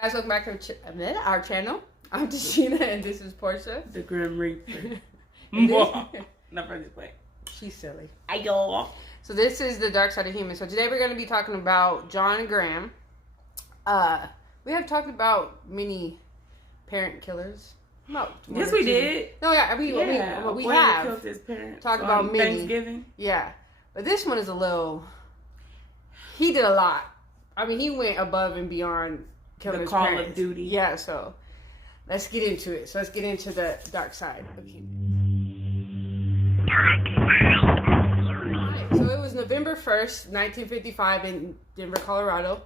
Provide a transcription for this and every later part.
Guys, welcome back to our channel. I'm Tashina and this is Portia. The Grim Reaper. Not for this way. She's silly. Ayo. So this is the dark side of humans. So today we're going to be talking about John Graham. We have talked about many parent killers. No, yes, we did. No, yeah, we have killed his parents talked about many. Thanksgiving. Yeah, but this one is a little. He did a lot. I mean, he went above and beyond killing his parents. Call of Duty. Yeah, so let's get into it. So let's get into the dark side. Okay. So it was November 1st, 1955 in Denver, Colorado.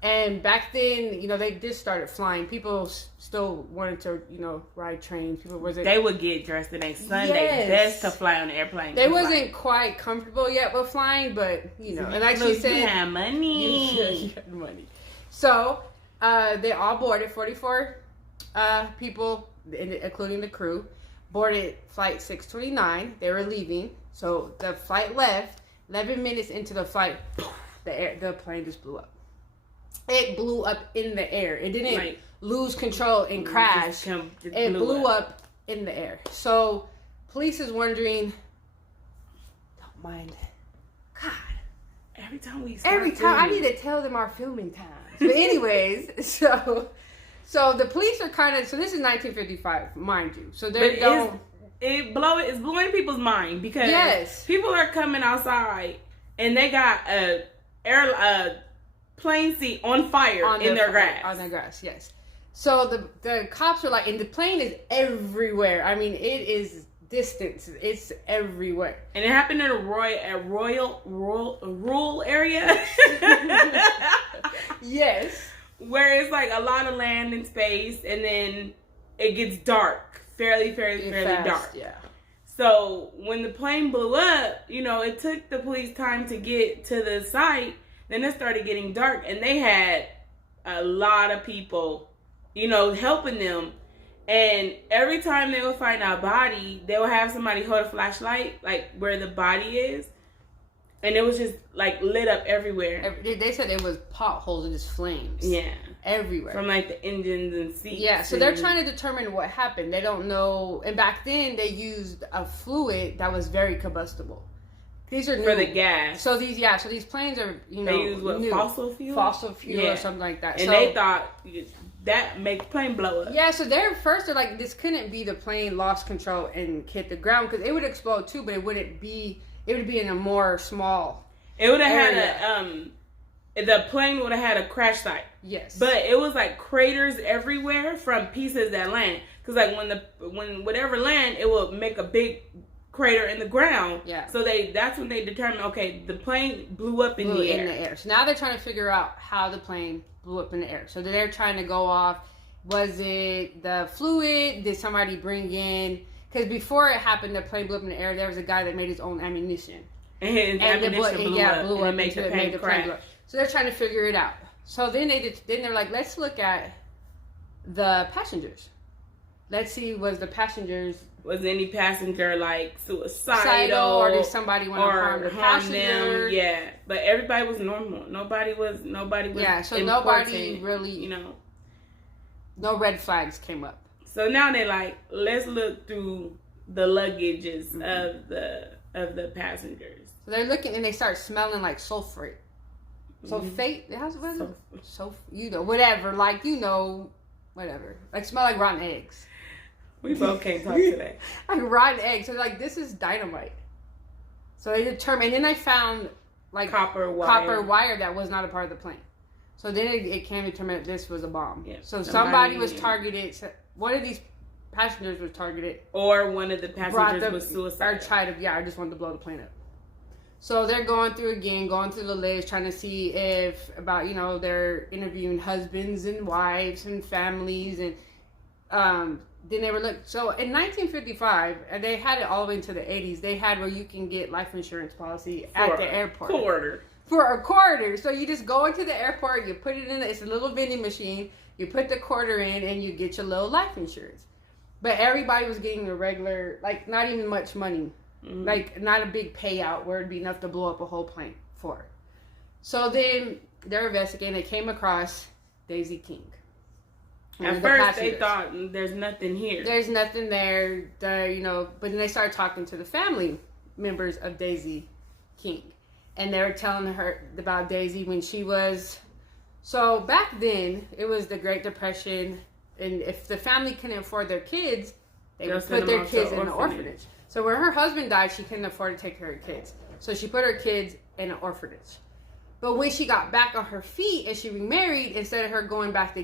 And back then, they just started flying. People still wanted to, ride trains. They would get dressed in a Sunday best to fly on the airplane. They wasn't quite comfortable yet with flying, but, and like she said... You had money. You had money. So, they all boarded, 44 people, including the crew, boarded flight 629. They were leaving. So, the flight left. 11 minutes into the flight, the plane just blew up. It blew up in the air. It didn't lose control and crash. It blew up in the air. So, police is wondering, don't mind. God. Every time I need to tell them our filming times. But anyways, so the police are kind of, so this is 1955, mind you. So they're it's blowing people's mind because people are coming outside and they got a plane seat on fire in their grass. On their grass, yes. So the cops are like, and the plane is everywhere. I mean, it is distance. It's everywhere. And it happened in a rural area. Yes. Where it's like a lot of land and space, and then it gets dark. Fairly dark. Yeah. So when the plane blew up, it took the police time to get to the site. Then it started getting dark, and they had a lot of people, helping them. And every time they would find a body, they would have somebody hold a flashlight, like where the body is. And it was just like lit up everywhere. They said it was potholes and just flames. Yeah. Everywhere. From like the engines and seats. Yeah, so they're trying to determine what happened. They don't know. And back then they used a fluid that was very combustible. These are new. For the gas. So these planes are, they use what, new. Fossil fuel? Fossil fuel or something like that. And they thought that makes plane blow up. Yeah, so they're like, this couldn't be the plane lost control and hit the ground, because it would explode too, but it would be in a more small It would have had the plane would have had a crash site. Yes. But it was like craters everywhere from pieces that land. Because like when whatever land, it will make a big crater in the ground. Yeah. So that's when they determined, okay, the plane blew up in the air. So now they're trying to figure out how the plane blew up in the air. So they're trying to go off, was it the fluid? Did somebody bring in, because before it happened, the plane blew up in the air, there was a guy that made his own ammunition. And his ammunition blew up and made the plane crash. So they're trying to figure it out. So then they're like, let's look at the passengers. Let's see, was any passenger like suicidal, or did somebody want to harm the passenger? Them? Yeah, but everybody was normal. Nobody was. Yeah, so nobody really, no red flags came up. So now they're like, let's look through the luggages of the passengers. So they're looking and they start smelling like sulfate. Sulfate? Whatever. Like, whatever. Like, smell like rotten eggs. We both can't talk today. Like rotten eggs. So like, this is dynamite. So they determined, and then they found like copper wire that was not a part of the plane. So then it came determined that this was a bomb. Yeah, so somebody was targeted. One of these passengers was targeted, or one of the passengers was suicidal. I just wanted to blow the plane up. So they're going through the list, trying to see if they're interviewing husbands and wives and families, and then they were so in 1955, and they had it all the way into the 80s. They had where you can get life insurance policy at the airport for a quarter. So you just go into the airport, you put it in. It's a little vending machine. You put the quarter in, and you get your little life insurance. But everybody was getting a regular, like not even much money. Like not a big payout where it'd be enough to blow up a whole plane for. So then they're investigating. They came across Daisy King. At first, they thought there's nothing here. There's nothing there, but then they started talking to the family members of Daisy King. And they were telling her about Daisy when she was... So back then, it was the Great Depression. And if the family couldn't afford their kids, they would put their kids in the orphanage. So when her husband died, she couldn't afford to take care of kids. So she put her kids in an orphanage. But when she got back on her feet and she remarried, instead of her going back to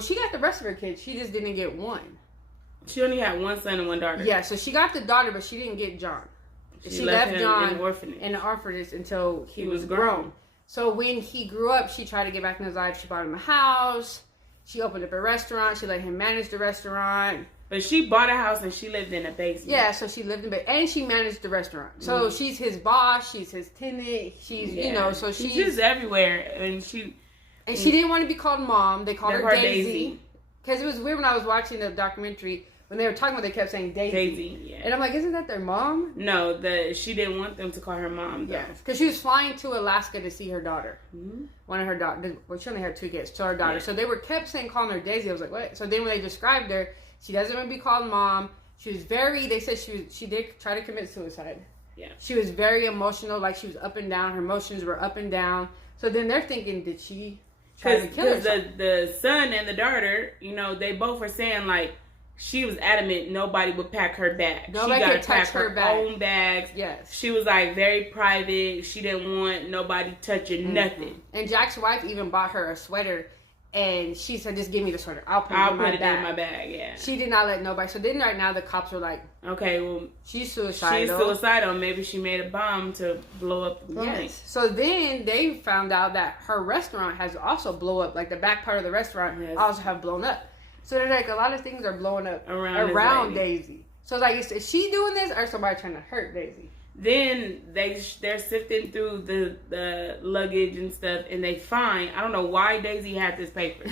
she got the rest of her kids. She just didn't get one. She only had one son and one daughter. Yeah, so she got the daughter, but she didn't get John. She left John in the orphanage until he was grown. So when he grew up, she tried to get back in his life. She bought him a house. She opened up a restaurant. She let him manage the restaurant. But she bought a house and she lived in a basement. Yeah, so she lived in a basement. And she managed the restaurant. So she's his boss. She's his tenant. She's, so she's just everywhere. And she didn't want to be called Mom. They called her Daisy. Because it was weird when I was watching the documentary. When they were talking about it, they kept saying Daisy. Daisy, yeah. And I'm like, isn't that their mom? No, she didn't want them to call her mom, though. Yeah, because she was flying to Alaska to see her daughter. Mm-hmm. One of her daughters. Well, she only had 2 kids. So her daughter. Yeah. So they kept calling her Daisy. I was like, what? So then when they described her, she doesn't want to be called Mom. She was they said she did try to commit suicide. Yeah. She was very emotional. Like, she was up and down. Her emotions were up and down. So then they're thinking, did she try to kill herself? Because the son and the daughter, they both were saying, like, she was adamant nobody would pack her bag. Nobody she got could to touch pack her own bags. Yes. She was like very private. She didn't want nobody touching nothing. And Jack's wife even bought her a sweater, and she said, "Just give me the sweater. I'll put it in my bag." Yeah. She did not let nobody. So then right now the cops are like, "Okay, well, she's suicidal. She's suicidal. Maybe she made a bomb to blow up the plane." Yes. So then they found out that her restaurant has also blown up. Like, the back part of the restaurant also have blown up. So they're like, a lot of things are blowing up around Daisy. So like, is she doing this or somebody trying to hurt Daisy? Then they're sifting through the luggage and stuff, and they find, I don't know why Daisy had this paper,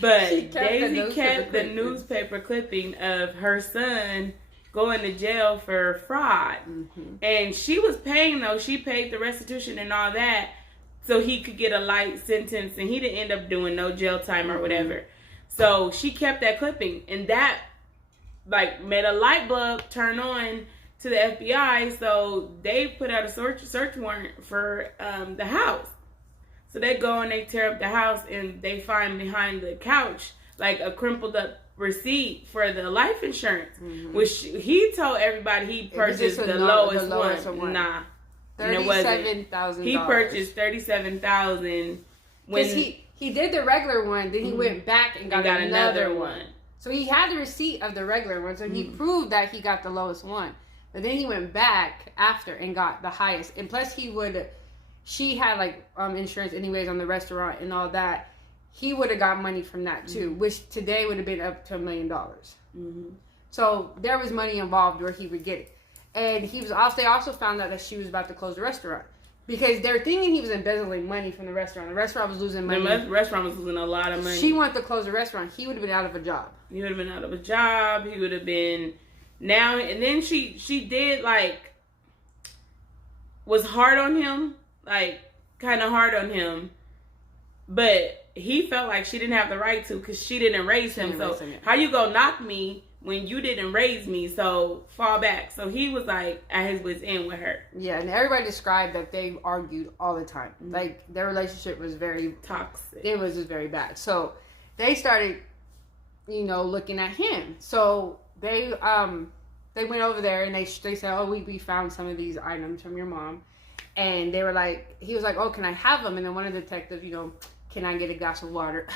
but Daisy kept the newspaper clipping of her son going to jail for fraud. Mm-hmm. And she was paying, though. She paid the restitution and all that so he could get a light sentence, and he didn't end up doing no jail time or whatever. So she kept that clipping, and that made a light bulb turn on to the FBI. So they put out a search warrant for the house. So they go and they tear up the house, and they find behind the couch like a crumpled up receipt for the life insurance, which he told everybody he purchased the lowest one. Nah, $37,000. He purchased $37,000 when He did the regular one, then he went back and got another one. So he had the receipt of the regular one, so he proved that he got the lowest one. But then he went back after and got the highest. And plus she had insurance anyways on the restaurant and all that. He would have got money from that too, which today would have been up to $1 million. Mm-hmm. So there was money involved where he would get it. And they also found out that she was about to close the restaurant. Because they're thinking he was embezzling money from the restaurant. The restaurant was losing money. The restaurant was losing a lot of money. She wanted to close the restaurant. He would have been out of a job. He would have been out of a job. He would have been now. And then she did was hard on him, kind of hard on him. But he felt like she didn't have the right to, because she didn't raise him. So how you go knock me when you didn't raise me? So fall back. So he was at his wit's end with her. Yeah, and everybody described that they argued all the time. Mm-hmm. Their relationship was very toxic. It was just very bad. So they started, looking at him. So they went over there and they said, "Oh, we found some of these items from your mom," and they were he was like, "Oh, can I have them?" And then one of the detectives, "Can I get a glass of water?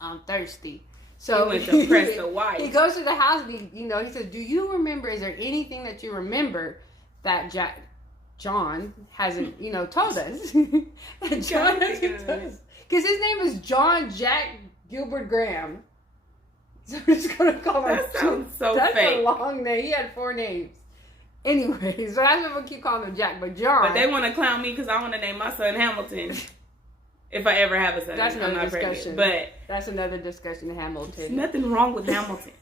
I'm thirsty." So he went to press the wife. He goes to the house and he says, "Do you remember? Is there anything that you remember that John hasn't told us?" John hasn't told us, because his name is John Jack Gilbert Graham. So I'm just gonna call him. That sounds so That's fake. A long name. He had 4 names. Anyway, so that's what we keep calling him Jack. But John. But they want to clown me because I want to name my son Hamilton. If I ever have a son, that's another discussion. But that's another discussion. Hamilton. There's nothing wrong with Hamilton.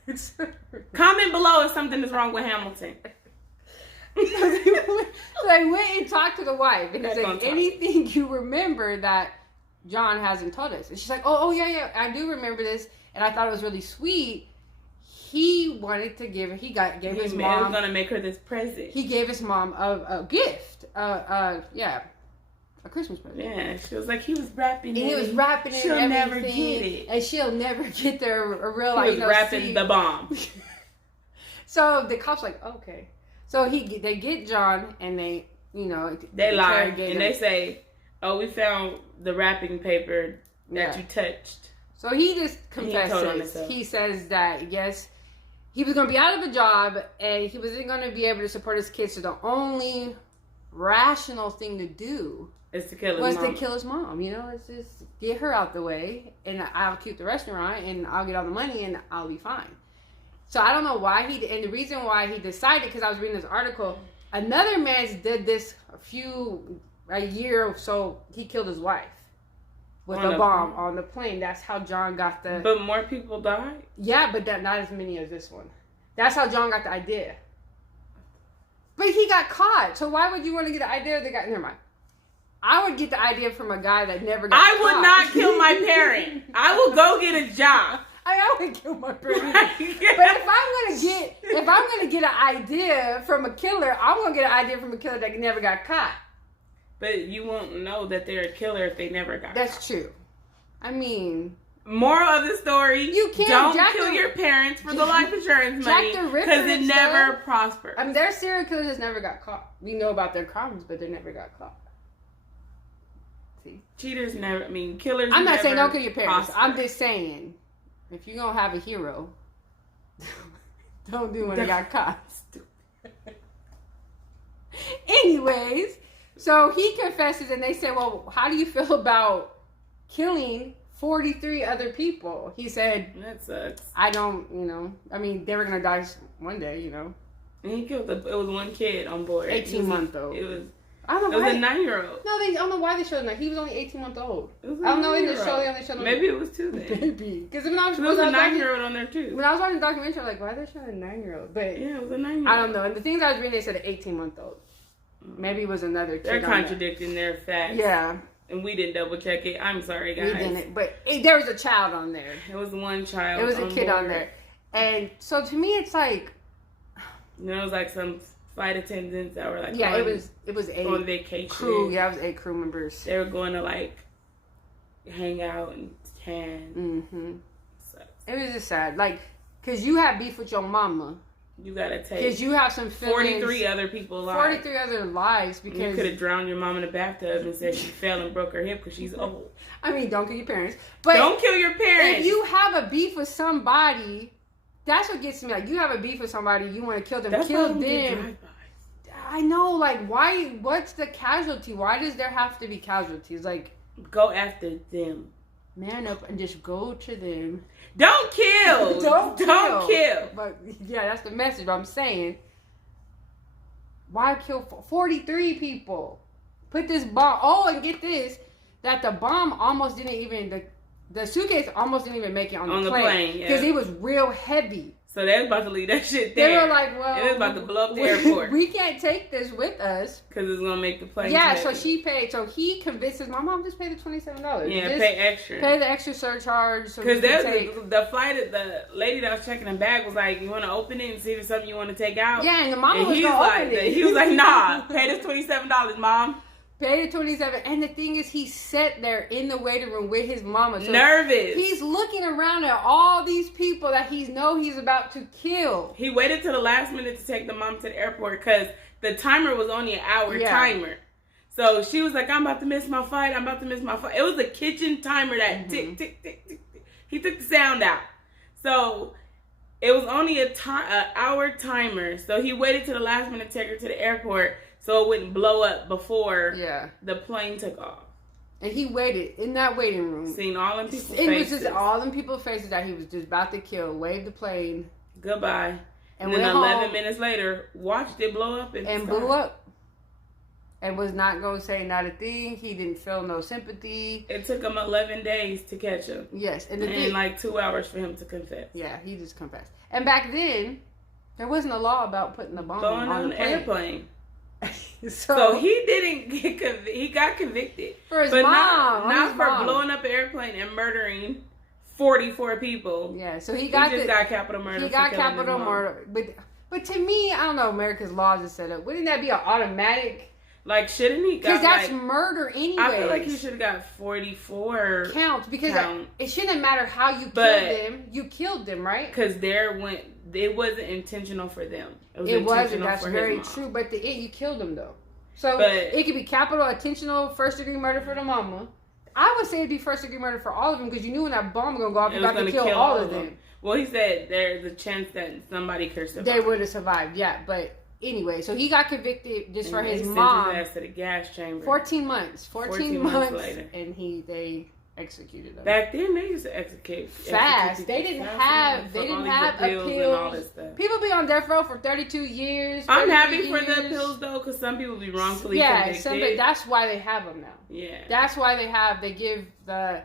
Comment below if something is wrong with Hamilton. So I went and talked to the wife, and he said, "Anything you remember that John hasn't told us?" And she's like, "Oh yeah, I do remember this." and I thought it was really sweet. He wanted to give his mom. He was gonna make her this present. He gave his mom a gift. A Christmas present. Yeah, she was like, he was wrapping it. And he was wrapping it. She'll and never get it, and she'll never get there. He was wrapping the bomb. So the cops like, okay. So they get John and they lie and they say, oh, we found the wrapping paper that you touched. So he just confesses. He says that yes, he was going to be out of a job and he wasn't going to be able to support his kids. So the only rational thing to do is to kill his mom. It's just get her out the way and I'll keep the restaurant and I'll get all the money and I'll be fine. So I don't know why and the reason why he decided, because I was reading this article, another man did this a year or so. He killed his wife with a bomb on the plane. That's how John got the. But more people died. Yeah, but not as many as this one. That's how John got the idea. But he got caught. So why would you want to get the idea of the guy? Never mind. I would get the idea from a guy that never got caught. I would not kill my parent. I will go get a job. I would kill my parent. But if I'm gonna get an idea from a killer, I'm gonna get an idea from a killer that never got caught. But you won't know that they're a killer if they never got caught. That's true. I mean, moral of the story: you can't don't kill your parents for the life insurance money because it never prospered. I mean, there are serial killers that never got caught. We know about their crimes, but they never got caught. See, cheaters never. I mean, killers. I'm not saying don't kill your parents. Prosper. I'm just saying, if you're gonna have a hero, don't do when they got caught. Anyways, so he confesses, and they say, "Well, how do you feel about killing 43 other people?" He said, "That sucks. I don't, I mean, they were gonna die one day, And he killed. It was one kid on board. 18-month-old. It was. I don't know. It was a 9-year-old. No, I don't know why they showed him that. He was only 18-month-old. I don't know in the show they only showed him. Maybe it was 2 then. Maybe because when I was a 9-year-old on there too. When I was watching the documentary, I'm like, why are they showing a 9-year-old? But yeah, it was a 9-year-old. I don't know. And the things I was reading, they said an 18-month-old. Maybe it was another kid. They're contradicting their facts. Yeah. And we didn't double check it. I'm sorry, guys. We didn't. But there was a child on there. It was one child. It was a kid on there. And so to me, it's like. It was like some flight attendants that were like. Yeah, it was 8 on vacation. Crew. Yeah, it was 8 crew members. They were going to like hang out and tan. Mm-hmm. It was just sad. Like, because you have beef with your mama. You gotta take. Because you have some feelings. 43 other people's lives. 43 other lives because. You could have drowned your mom in the bathtub and said she fell and broke her hip because she's old. I mean, don't kill your parents. But don't kill your parents. If you have a beef with somebody, that's what gets me. Like, you have a beef with somebody, you want to kill them. That's kill them. I know. Like, why? What's the casualty? Why does there have to be casualties? Like, go after them. Man up and just go to them. Don't kill. Don't kill. But yeah, that's the message. I'm saying, why kill 43 people? Put this bomb. Oh, and get this, that the bomb almost didn't even the suitcase almost didn't even make it on the plane because it was real heavy. So they was about to leave that shit there. They were like, well, it was about to blow up the airport. We can't take this with us. Because it's going to make the plane Yeah, heavy. so she paid. So he convinces my mom, just pay the $27. Yeah, just pay extra. Pay the extra surcharge. Because the flight, the lady that was checking the bag was like, you want to open it and see if there's something you want to take out? Yeah, and the mama was going to open it. He was like, nah, pay this $27, mom. Pay the $27, and the thing is, he sat there in the waiting room with his mama. So nervous. He's looking around at all these people that he's about to kill. He waited till the last minute to take the mom to the airport because the timer was only an hour timer. So she was like, I'm about to miss my flight. It was a kitchen timer that tick, tick, tick, tick, tick. He took the sound out. So it was only an hour timer. So he waited till the last minute to take her to the airport so it wouldn't blow up before the plane took off. And he waited in that waiting room. Seen all them people's faces. It was just all them people's faces that he was just about to kill. Waved the plane. Goodbye. And then 11 minutes later, watched it blow up. And blew up. And was not going to say not a thing. He didn't feel no sympathy. It took him 11 days to catch him. Yes. And like 2 hours for him to confess. Yeah, he just confessed. And back then, there wasn't a law about putting the bomb on the airplane. So he didn't he got convicted for his but mom, not for blowing up an airplane and murdering 44 people. Yeah, so he got capital murder. He got capital murder, but to me, I don't know. America's laws is set up. Wouldn't that be an automatic? Like, shouldn't he? Because that's murder anyway. I feel like he should have got 44 counts because it shouldn't matter how you killed them. You killed them, right? Because it wasn't intentional for them. It wasn't. That's very true. But you killed them though. So it could be capital, intentional, first degree murder for the mama. I would say it'd be first degree murder for all of them because you knew when that bomb was gonna go off, you got to kill all of them. Well, he said there's a chance that somebody could survive. They would have survived, yeah. But anyway, so he got convicted just for his mom. Sent his ass to the gas chamber. 14 months. 14 months later, and they executed him. Back then, they used to execute fast. They didn't have appeals and all this stuff. People be on death row for 32 years. I'm happy for the appeals though, because some people be wrongfully convicted. That's why they have them now. Yeah, that's why they give the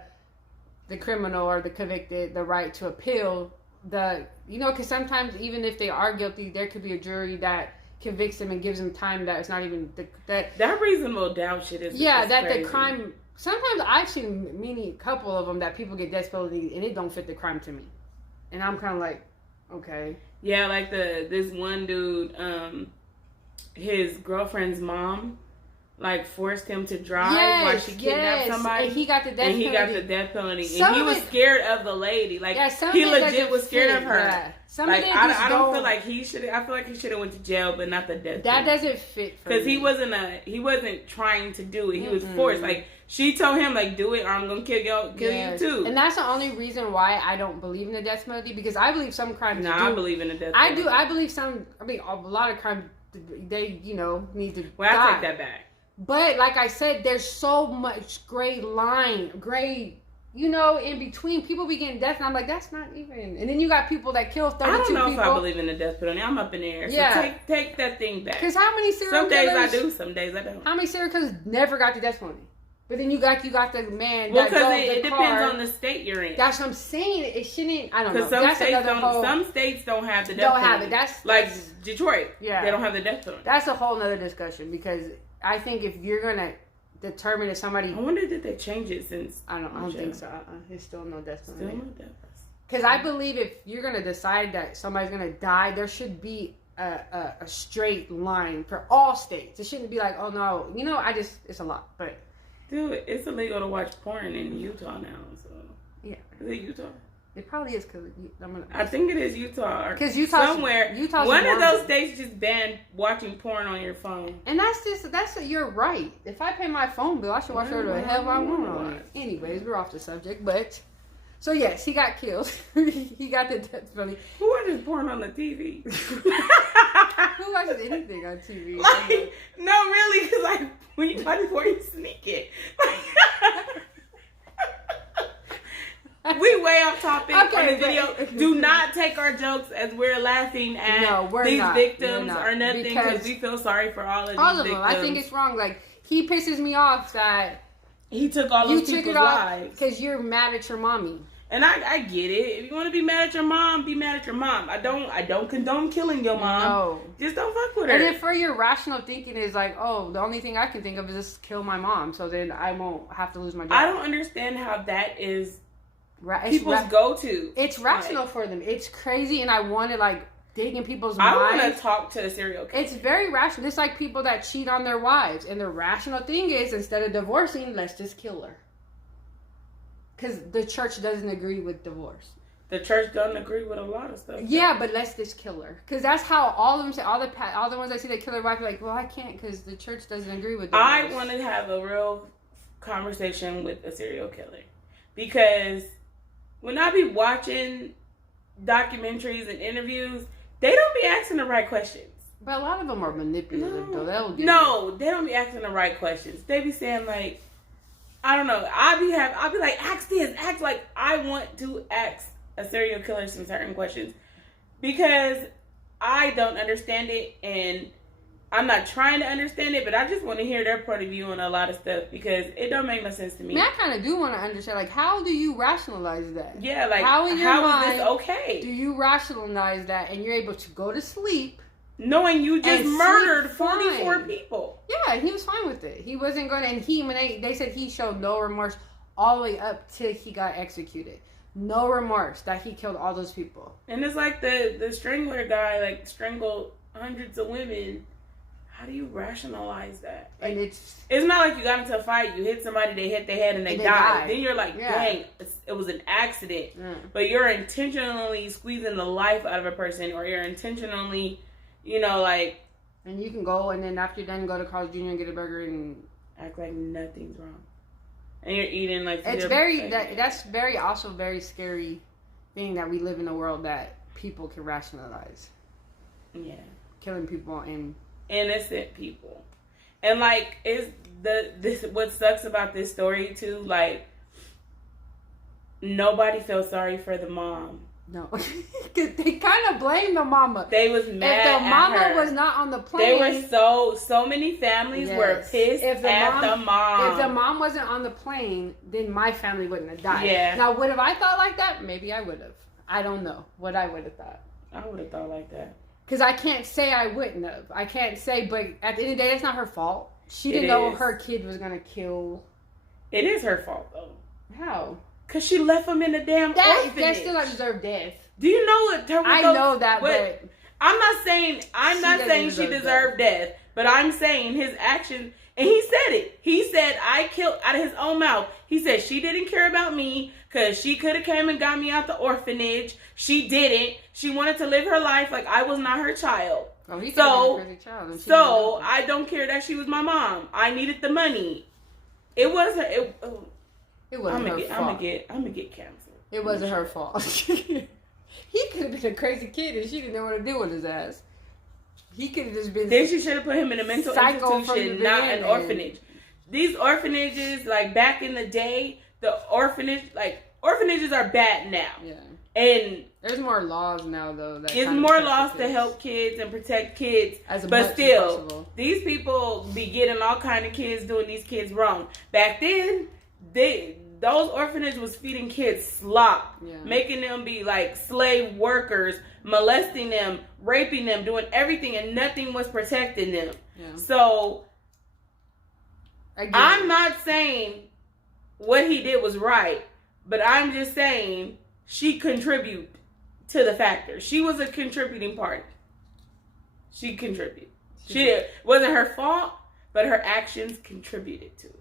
criminal or the convicted the right to appeal because sometimes even if they are guilty, there could be a jury that convicts them and gives them time that it's not even that reasonable doubt shit is the crime. Sometimes I've seen a couple of them that people get death penalty and it don't fit the crime to me, and I'm kind of like, okay, yeah, like this one dude, his girlfriend's mom forced him to drive while she kidnapped somebody. And he got the death penalty. And he was scared of the lady. He legit was scared of her. Yeah. I don't feel like he should. I feel like he should have went to jail, but not the death penalty. That doesn't fit for me. Because he wasn't trying to do it. He was forced. She told him do it or I'm gonna kill you too. And that's the only reason why I don't believe in the death penalty, because I believe some crimes. I believe in the death penalty. I do. I believe a lot of crimes they need to. Well, die. I take that back. But like I said, there's so much gray in between. People be getting death, and I'm like, that's not even. And then you got people that kill 32 people. I don't know if I believe in the death penalty. I'm up in the air. So take that thing back. Because how many serial killers? Some days I do, some days I don't. How many serial killers never got the death penalty? But then you got the man. Well, because it depends on the state you're in. That's what I'm saying. It shouldn't. I don't know. Because some states don't have the death penalty. Don't have it. That's like Detroit. Yeah, they don't have the death penalty. That's a whole nother discussion, because I think if you're gonna determine if somebody, I wonder did they change it since? I don't think so. There's still no death penalty. Still no death. Because I believe if you're gonna decide that somebody's gonna die, there should be a straight line for all states. It shouldn't be like, oh no, it's a lot, but. Dude, it's illegal to watch porn in Utah now. So yeah, is it Utah? It probably is because I think it is Utah. Because Utah somewhere, one of those states just banned watching porn on your phone. And that's you're right. If I pay my phone bill, I should watch whatever the hell I want on it. Anyways, we're off the subject, but. So yes, he got killed. He got the death penalty. Who watches porn on the TV? Who watches anything on TV? No, really, because when you watch porn, you sneak it. We way off topic on the video. Do not take our jokes as we're laughing at these victims or nothing, because we feel sorry for all of these victims. I think it's wrong. He pisses me off that. He took all those people's lives. Because you're mad at your mommy. And I get it. If you want to be mad at your mom, be mad at your mom. I don't condone killing your mom. No. Just don't fuck with her. And then for your rational thinking is the only thing I can think of is just kill my mom, so then I won't have to lose my job. I don't understand how that is people's go-to. It's rational for them. It's crazy, and I want to dig in people's minds. I want to talk to a serial killer. It's very rational. It's like people that cheat on their wives. And the rational thing is, instead of divorcing, let's just kill her. Because the church doesn't agree with divorce. The church doesn't agree with a lot of stuff. Yeah, but let's just kill her. Because that's how all of them say, all the ones I see that kill their wife are like, well, I can't because the church doesn't agree with divorce. I want to have a real conversation with a serial killer. Because when I be watching documentaries and interviews, they don't be asking the right questions. But a lot of them are manipulative, though. They don't be asking the right questions. They be saying I don't know. I'll be like, ask this, ask I want to ask a serial killer some certain questions because I don't understand it, and I'm not trying to understand it, but I just want to hear their point of view on a lot of stuff because it don't make no sense to me. I kind of do want to understand, how do you rationalize that? Yeah, how in your mind is this okay? Do you rationalize that and you're able to go to sleep knowing you just murdered 44 people? Yeah, he was fine with it. He wasn't going to, and they said he showed no remorse all the way up till he got executed. No remorse that he killed all those people. And it's like the strangler guy, like, strangled hundreds of women. How do you rationalize that? Like, And it's not like you got into a fight, you hit somebody, they hit their head, and they died. Then you're like, dang, it was an accident. But you're intentionally squeezing the life out of a person, or you're intentionally, you know, like... And you can go, and then after you're done, go to Carl's Jr. and get a burger and... act like nothing's wrong. And you're eating, like... It's very... That's very, also very scary thing that we live in a world that people can rationalize. Yeah. Killing people and... innocent people. And like, what sucks about this story too, like, nobody felt sorry for the mom. No. Because they kind of blame the mama. They was mad if the mama at her. was not on the plane. They were so many families were pissed at the mom. If the mom wasn't on the plane, then my family wouldn't have died. Yeah. Now, would have I thought like that? Maybe I would have. I don't know what I would have thought. I would have thought like that. Because I can't say I wouldn't have. I can't say, but at the end of the day, it's not her fault. She didn't know her kid was going to kill. It is her fault, though. How? Because she left him in a damn orphanage. That still not deserve death. Do you know what? I know that, but... I'm not saying she deserved death, but I'm saying his actions... And he said it. He said, I killed, out of his own mouth. He said, she didn't care about me because she could have came and got me out the orphanage. She didn't. She wanted to live her life like I was not her child. Oh, he so I don't care that she was my mom. I needed the money. It wasn't. It wasn't her fault. I'm gonna get canceled. It wasn't her fault. He could have been a crazy kid and she didn't know what to do with his ass. He could have just been... Then she should have put him in a mental institution, not an orphanage. These orphanages, like back in the day, orphanages are bad now. Yeah. And there's more laws now, though. There's more laws to help kids and protect kids. But still, these people be getting all kind of kids doing these kids wrong. Back then, those orphanages was feeding kids slop, making them be like slave workers, molesting them, raping them, doing everything, and nothing was protecting them. Yeah. So, I'm not saying what he did was right, but I'm just saying she contributed to the factor. She was a contributing part. She contributed. It wasn't her fault, but her actions contributed to it.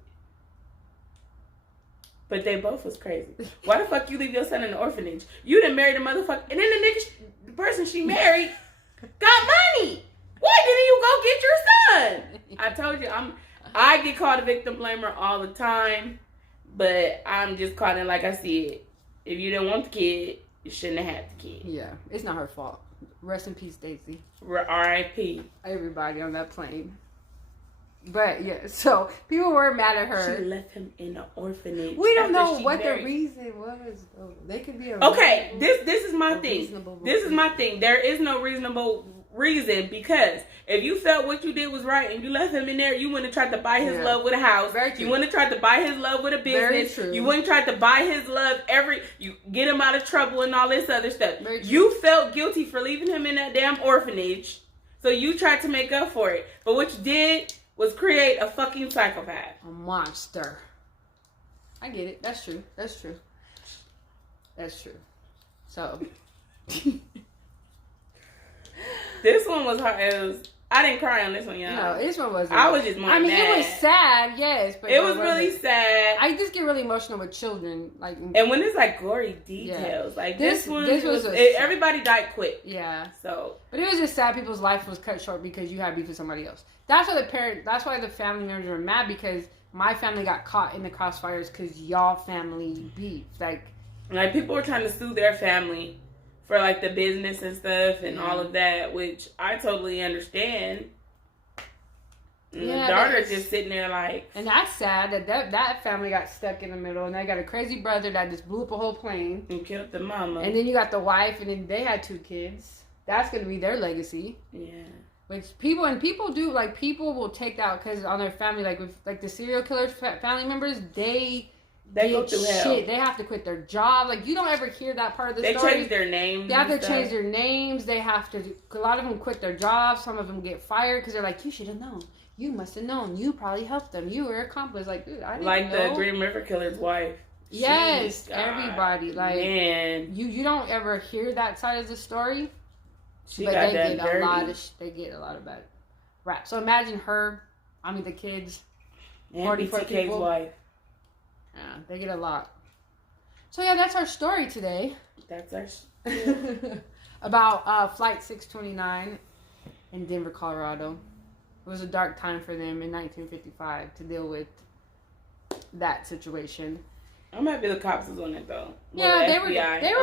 But they both was crazy. Why the fuck you leave your son in an orphanage? You done married a motherfucker, and then the person she married got money. Why didn't you go get your son? I told you, I get called a victim blamer all the time, but I'm just calling it like I see it. If you didn't want the kid, you shouldn't have had the kid. Yeah, it's not her fault. Rest in peace, Daisy. R.I.P. Everybody on that plane. But yeah, so people were mad at her. She left him in an orphanage. We don't know what the reason was. Though. They could be okay. This is my thing. This is my thing. There is no reasonable reason, because if you felt what you did was right and you left him in there, you wouldn't have tried to buy his love with a house. You wouldn't have tried to buy his love with a business. You wouldn't try to buy his love you get him out of trouble and all this other stuff. You felt guilty for leaving him in that damn orphanage, so you tried to make up for it. But what you did was create a fucking psychopath. A monster. I get it. That's true. That's true. That's true. So. This one was hard. I didn't cry on this one, y'all. No, this one wasn't. I was just more mad. It was sad, yes. But it was really sad. I just get really emotional with children. And when it's like gory details. Like this one, everybody died quick. Yeah. So. But it was just sad people's life was cut short because you had beef with somebody else. That's why the family members were mad, because my family got caught in the crossfires because y'all family beefed. Like people were trying to sue their family for like the business and stuff and all of that, which I totally understand. And the daughter's just sitting there like... And that's sad that family got stuck in the middle, and they got a crazy brother that just blew up a whole plane. And killed the mama. And then you got the wife, and then they had 2 kids. That's going to be their legacy. Yeah. Which people will take that because on their family, like the serial killers family members, they go through hell. They have to quit their job. Like, you don't ever hear that part of the story. They change their names. They have to change their names. They have to. A lot of them quit their jobs. Some of them get fired because they're like, you should have known. You must have known. You probably helped them. You were an accomplice. Like, dude, I didn't know. Like the Green River Killer's wife. Yes, everybody. Like, man, you don't ever hear that side of the story. She but got they that get dirty. they get a lot of bad rap. So imagine the kids, and 44 BTK's people. wife. Yeah, they get a lot. So yeah, that's our story today. That's our about Flight 629 in Denver, Colorado. It was a dark time for them in 1955 to deal with that situation. I'm happy the cops was on it though. Yeah, they were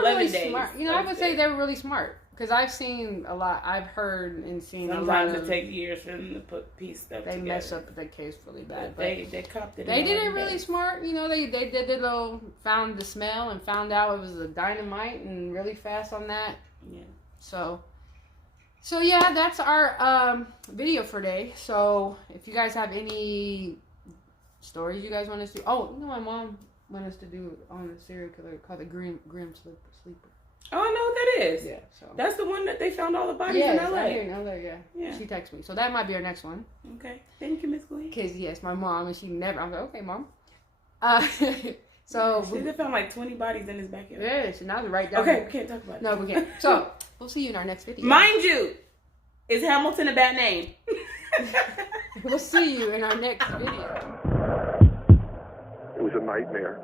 really days, smart. You know, I would say they were really smart because I've seen a lot. I've heard and seen Sometimes a lot of. It takes years for them to put piece stuff together. They mess up the case really bad. But they copped it. They did it really smart. You know, they did the little found the smell and found out it was a dynamite and really fast on that. Yeah. So yeah, that's our video for today. So if you guys have any stories you guys want us to do, my mom wanted us to do on a serial killer called the Grim Sleeper. Oh, I know what that is. Yeah, so that's the one that they found all the bodies in LA. Yeah. She texted me, so that might be our next one. Okay, thank you, Miss Gwen. Because yes, my mom and she never. I'm like, okay, mom. So they found like 20 bodies in his backyard. Yeah, so now they're right down. Okay, we can't talk about it. No, we can't. So we'll see you in our next video. Mind you, is Hamilton a bad name? We'll see you in our next video. It was a nightmare.